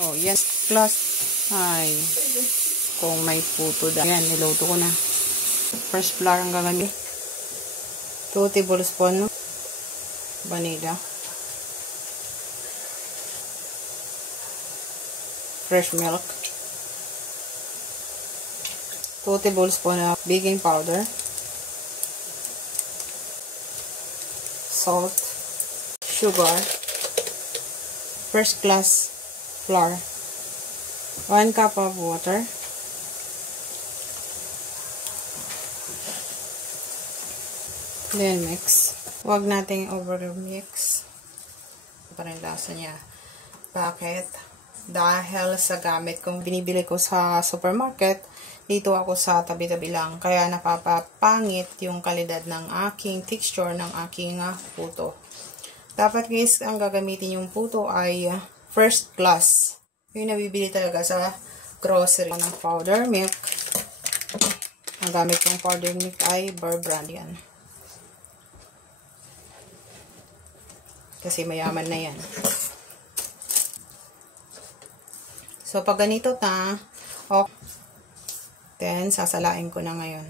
Oh, yan. Plus, ay, kung may puto da. Yan, niluto ko na. Fresh flour ang gagamit. 2 tablespoon vanilla. Fresh milk. 2 tablespoon of baking powder. Salt. Sugar. First class flour. 1 cup of water. Then mix. Huwag nating over-mix. Pa rin lasa niya. Bakit? Dahil sa gamit kong binibili ko sa supermarket, dito ako sa tabi-tabi lang. Kaya napapapangit yung kalidad ng aking texture ng aking puto. Dapat guys, ang gagamitin yung puto ay first class. Yung nabibili talaga sa grocery. Ng powder milk. Ang gamit kong powder milk ay Bear Brand yan. Kasi mayaman na yan. So, pag ganito na, okay. Then, sasalain ko na ngayon.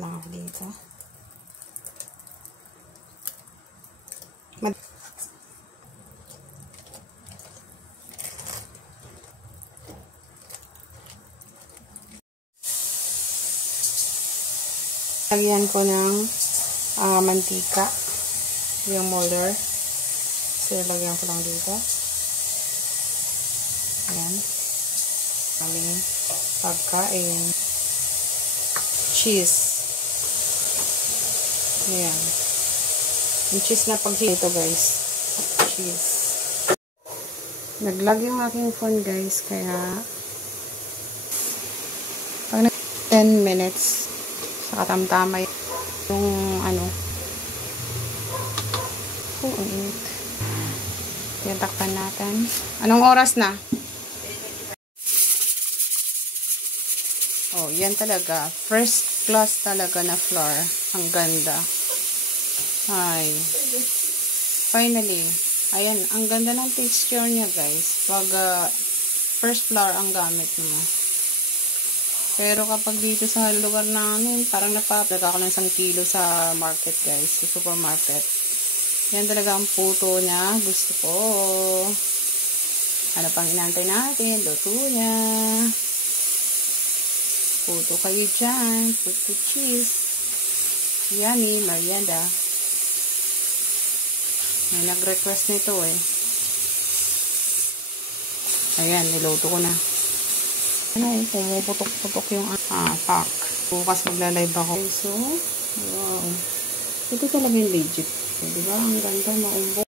Lang ako dito. Lagyan ko ng mantika. Yung molder. So, lagyan ko lang dito. Ayan. Aming pagkain. Cheese. Ayan. Yung cheese na paghito guys. Cheese. Naglag yung aking phone guys. Kaya pag 10 minutes sa katamtamay yung ano. Oh, ang init. Takpan natin. Anong oras na? Oh, yan talaga. First class talaga na flour. Ang ganda. Ay. Finally. Ayan. Ang ganda ng texture niya, guys. Pag first flour ang gamit mo. Pero kapag dito sa lugar namin, parang napapalaga ako ng 1 kilo sa market, guys. Sa supermarket. Yan talaga ang puto niya. Gusto ko. Ano pang inantay natin? Luto niya. Puto kayo dyan. Puto cheese. Yummy. Merienda. May nag-request nito eh. Ayan. Niluto ko na. Ano eh. Pumuputok-putok yung pack. Bukas magla-live ako. Okay, so, wow. Ito talaga yung legit. Diba? Ang ganda, maumbo.